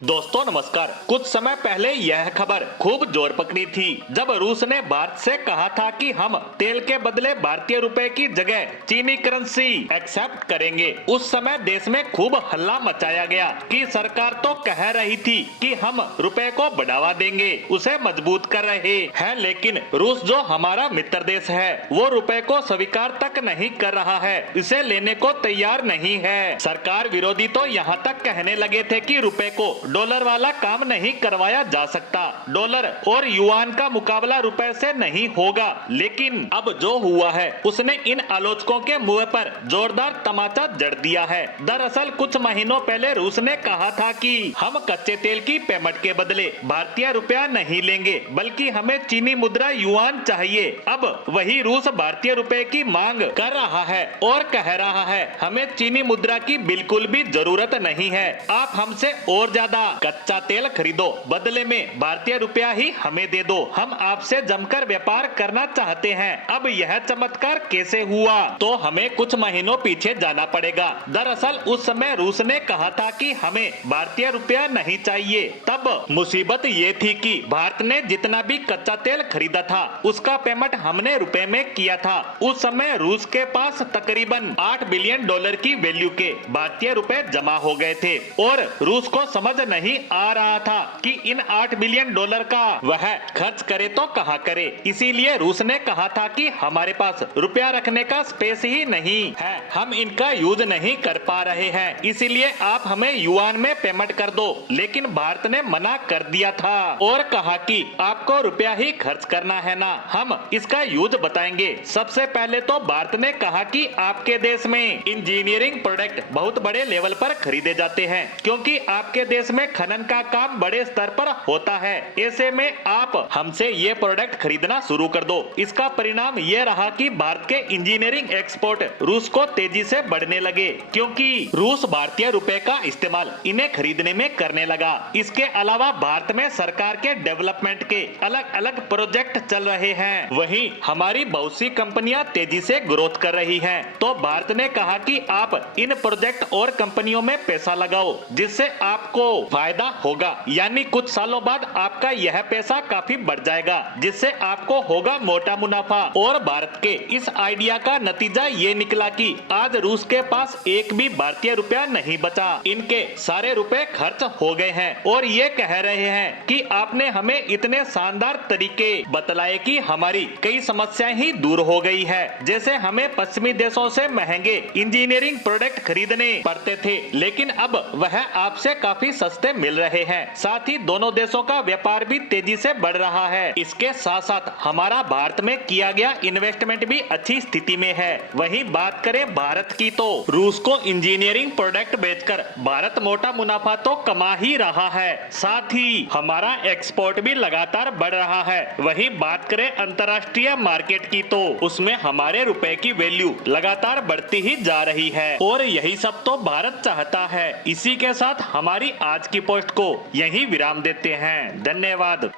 दोस्तों नमस्कार। कुछ समय पहले यह खबर खूब जोर पकड़ी थी जब रूस ने भारत से कहा था कि हम तेल के बदले भारतीय रुपए की जगह चीनी करेंसी एक्सेप्ट करेंगे। उस समय देश में खूब हल्ला मचाया गया कि सरकार तो कह रही थी कि हम रुपए को बढ़ावा देंगे, उसे मजबूत कर रहे हैं, लेकिन रूस जो हमारा मित्र देश है वो रुपए को स्वीकार तक नहीं कर रहा है, इसे लेने को तैयार नहीं है। सरकार विरोधी तो यहाँ तक कहने लगे थे कि रुपए को डॉलर वाला काम नहीं करवाया जा सकता, डॉलर और युआन का मुकाबला रुपए से नहीं होगा। लेकिन अब जो हुआ है उसने इन आलोचकों के मुंह पर जोरदार तमाचा जड़ दिया है। दरअसल कुछ महीनों पहले रूस ने कहा था कि हम कच्चे तेल की पेमेंट के बदले भारतीय रुपया नहीं लेंगे बल्कि हमें चीनी मुद्रा युआन चाहिए। अब वही रूस भारतीय रुपए की मांग कर रहा है और कह रहा है हमें चीनी मुद्रा की बिल्कुल भी जरूरत नहीं है, आप हमसे और ज्यादा कच्चा तेल खरीदो, बदले में भारतीय रुपया ही हमें दे दो, हम आपसे जमकर व्यापार करना चाहते हैं। अब यह चमत्कार कैसे हुआ, तो हमें कुछ महीनों पीछे जाना पड़ेगा। दरअसल उस समय रूस ने कहा था कि हमें भारतीय रुपया नहीं चाहिए। तब मुसीबत ये थी कि भारत ने जितना भी कच्चा तेल खरीदा था उसका पेमेंट हमने रुपए में किया था। उस समय रूस के पास तकरीबन 8 बिलियन डॉलर की वैल्यू के भारतीय रुपए जमा हो गए थे और रूस को समझ नहीं आ रहा था कि इन 8 बिलियन डॉलर का वह खर्च करे तो कहाँ करे। इसीलिए रूस ने कहा था कि हमारे पास रुपया रखने का स्पेस ही नहीं है, हम इनका यूज नहीं कर पा रहे हैं, इसीलिए आप हमें युआन में पेमेंट कर दो। लेकिन भारत ने मना कर दिया था और कहा कि आपको रुपया ही खर्च करना है ना, हम इसका यूज बताएंगे। सबसे पहले तो भारत ने कहा कि आपके देश में इंजीनियरिंग प्रोडक्ट बहुत बड़े लेवल पर खरीदे जाते हैं क्योंकि आपके देश में खनन का काम बड़े स्तर पर होता है, ऐसे में आप हमसे ये प्रोडक्ट खरीदना शुरू कर दो। इसका परिणाम ये रहा कि भारत के इंजीनियरिंग एक्सपोर्ट रूस को तेजी से बढ़ने लगे क्योंकि रूस भारतीय रुपए का इस्तेमाल इन्हें खरीदने में करने लगा। इसके अलावा भारत में सरकार के डेवलपमेंट के अलग अलग प्रोजेक्ट चल रहे हैं, वहीं हमारी बहुत सी कंपनियां तेजी से ग्रोथ कर रही हैं। तो भारत ने कहा कि आप इन प्रोजेक्ट और कंपनियों में पैसा लगाओ जिससे आपको फायदा होगा, यानी कुछ सालों बाद आपका यह पैसा काफी बढ़ जाएगा जिससे आपको होगा मोटा मुनाफा। और भारत के इस आइडिया का नतीजा ये निकला कि आज रूस के पास एक भी भारतीय रुपया नहीं बचा, इनके सारे रुपए खर्च हो गए हैं और ये कह रहे हैं कि आपने हमें इतने शानदार तरीके बतलाए कि हमारी कई समस्याएं ही दूर हो गई है। जैसे हमें पश्चिमी देशों से महंगे इंजीनियरिंग प्रोडक्ट खरीदने पड़ते थे लेकिन अब वह आपसे काफी सस्ते मिल रहे हैं, साथ ही दोनों देशों का व्यापार भी तेजी से बढ़ रहा है। इसके साथ साथ हमारा भारत में किया गया इन्वेस्टमेंट भी अच्छी स्थिति में है। वहीं बात करें भारत की तो रूस को इंजीनियरिंग प्रोडक्ट बेचकर भारत मोटा मुनाफा तो कमा ही रहा है, साथ ही हमारा एक्सपोर्ट भी लगातार बढ़ रहा है। वहीं बात करें अंतर्राष्ट्रीय मार्केट की तो उसमें हमारे रुपए की वैल्यू लगातार बढ़ती ही जा रही है और यही सब तो भारत चाहता है। इसी के साथ हमारी आज की पोस्ट को यहीं विराम देते हैं। धन्यवाद।